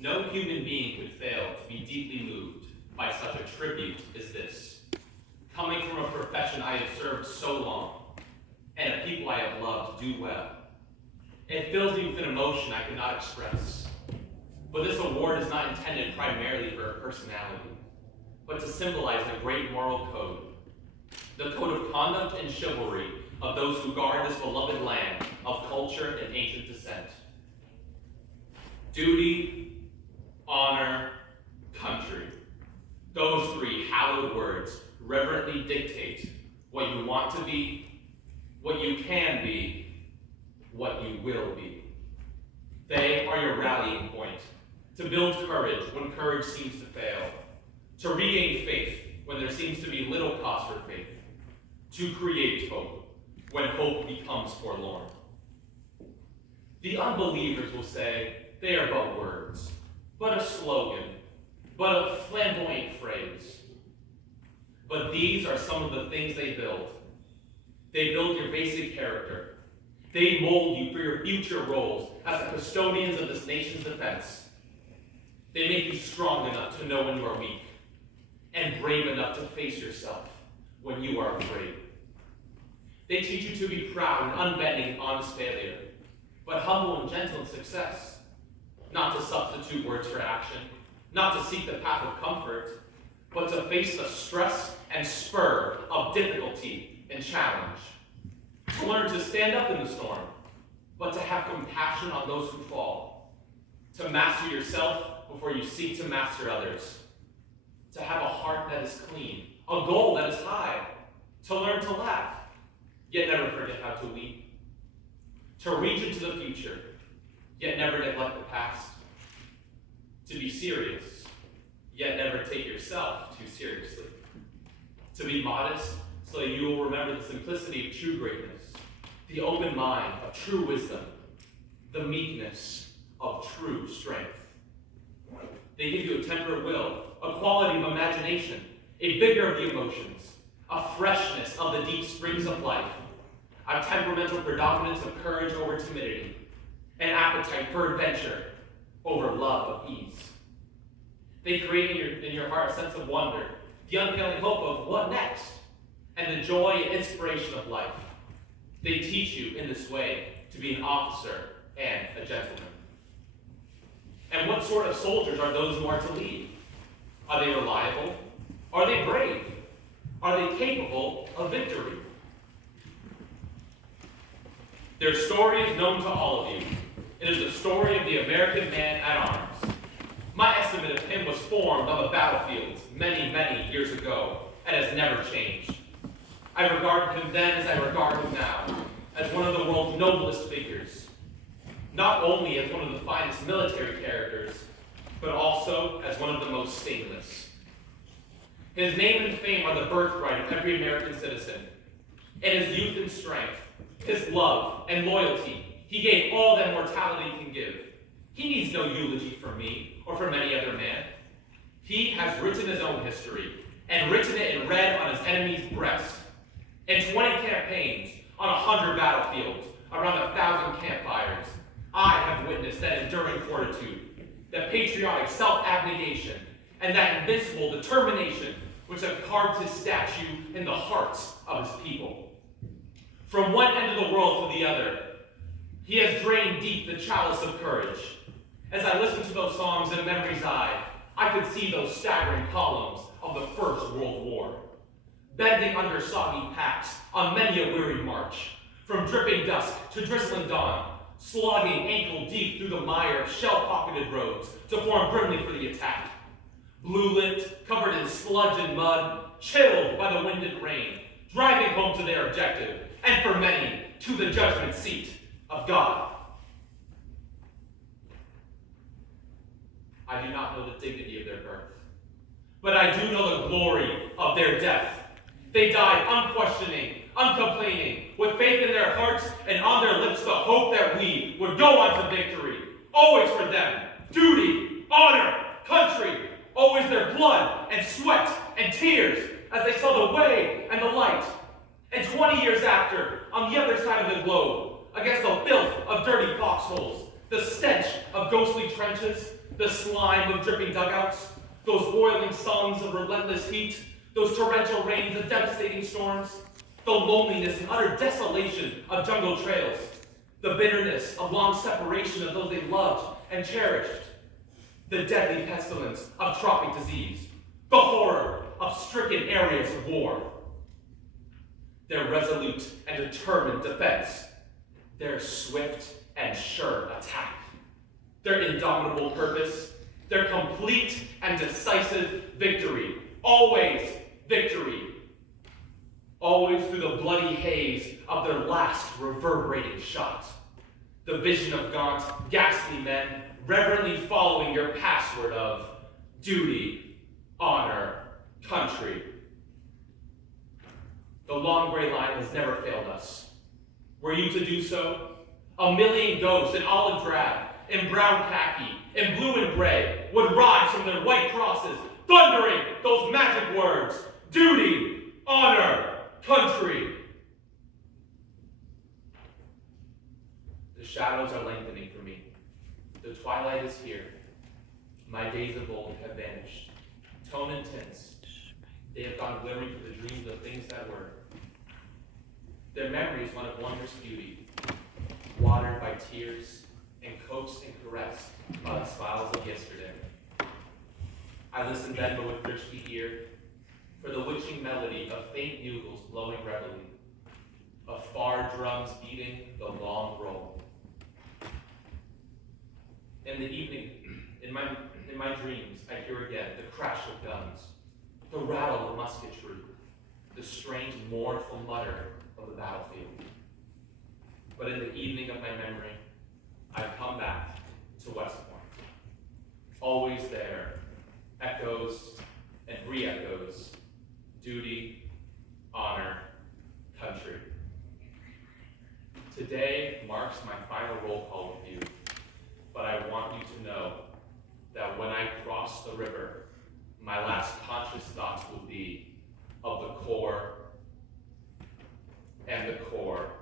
No human being could fail to be deeply moved by such a tribute as this, coming from a profession I have served so long, and a people I have loved do well. It fills me with an emotion I cannot express. But this award is not intended primarily for a personality, but to symbolize a great moral code, the code of conduct and chivalry of those who guard this beloved land of culture and ancient descent. Duty, honor, country. Those three hallowed words reverently dictate what you want to be, what you can be, what you will be. They are your rallying point, to build courage when courage seems to fail, to regain faith when there seems to be little cause for faith, to create hope when hope becomes forlorn. The unbelievers will say they are but words, but a slogan, but a flamboyant phrase. But these are some of the things they build. They build your basic character. They mold you for your future roles as the custodians of this nation's defense. They make you strong enough to know when you are weak, and brave enough to face yourself when you are afraid. They teach you to be proud and unbending in honest failure, but humble and gentle in success, not to substitute words for action, not to seek the path of comfort, but to face the stress and spur of difficulty and challenge. To learn to stand up in the storm, but to have compassion on those who fall. To master yourself before you seek to master others. To have a heart that is clean, a goal that is high. To learn to laugh, yet never forget how to weep. To reach into the future, yet never neglect the past. To be serious, yet never take yourself too seriously. To be modest, so that you will remember the simplicity of true greatness, the open mind of true wisdom, the meekness of true strength. They give you a temperate will, a quality of imagination, a vigor of the emotions, a freshness of the deep springs of life, a temperamental predominance of courage over timidity, an appetite for adventure over love of ease. They create in your heart a sense of wonder, the unfailing hope of what next, and the joy and inspiration of life. They teach you in this way to be an officer and a gentleman. And what sort of soldiers are those who are to lead? Are they reliable? Are they brave? Are they capable of victory? Their story is known to all of you. It is the story of the American man at arms. My estimate of him was formed on the battlefields many, many years ago and has never changed. I regarded him then as I regard him now, as one of the world's noblest figures, not only as one of the finest military characters, but also as one of the most stainless. His name and fame are the birthright of every American citizen. In his youth and strength, his love and loyalty, he gave all that mortality can give. He needs no eulogy from me or from any other man. He has written his own history, and written it in red on his enemy's breast. In 20 campaigns, on 100 battlefields, around 1,000 campfires, I have witnessed that enduring fortitude, that patriotic self-abnegation, and that invincible determination which have carved his statue in the hearts of his people. From one end of the world to the other, he has drained deep the chalice of courage. As I listened to those songs in memory's eye, I could see those staggering columns of the First World War, bending under soggy packs on many a weary march, from dripping dusk to drizzling dawn, slogging ankle-deep through the mire of shell-pocketed roads to form grimly for the attack. Blue-lipped, covered in sludge and mud, chilled by the wind and rain, driving home to their objective, and for many, to the judgment seat of God. I do not know the dignity of their birth, but I do know the glory of their death. They died unquestioning, uncomplaining, with faith in their hearts and on their lips the hope that we would go on to victory. Always for them, duty, honor, country, always their blood and sweat and tears as they saw the way and the light. And 20 years after, on the other side of the globe, against the filth of dirty foxholes, the stench of ghostly trenches, the slime of dripping dugouts, those boiling suns of relentless heat, those torrential rains of devastating storms, the loneliness and utter desolation of jungle trails, the bitterness of long separation of those they loved and cherished, the deadly pestilence of tropic disease, the horror of stricken areas of war, their resolute and determined defense, their swift and sure attack, their indomitable purpose, their complete and decisive victory, always victory, always through the bloody haze of their last reverberating shot, the vision of gaunt, ghastly men reverently following your password of duty, honor, country. The long gray line has never failed us. Were you to do so, a million ghosts in olive drab, in brown khaki, in blue and gray would rise from their white crosses, thundering those magic words, duty, honor, country. The shadows are lengthening for me. The twilight is here. My days of old have vanished. Tone and tints, they have gone glimmering to the dreams of things that were. Their memory is one of wondrous beauty, watered by tears and coaxed and caressed by the smiles of yesterday. I listen then but with thirsty ear for the witching melody of faint bugles blowing reveille, of far drums beating the long roll. In the evening, in my dreams, I hear again the crash of guns, the rattle of musketry, the strange mournful mutter of the battlefield. But in the evening of my memory, I come back to West Point. Always there, echoes and re-echoes, duty, honor, country. Today marks my final roll call with you, but I want you to know that when I cross the river, my last conscious thoughts will be of the core and the core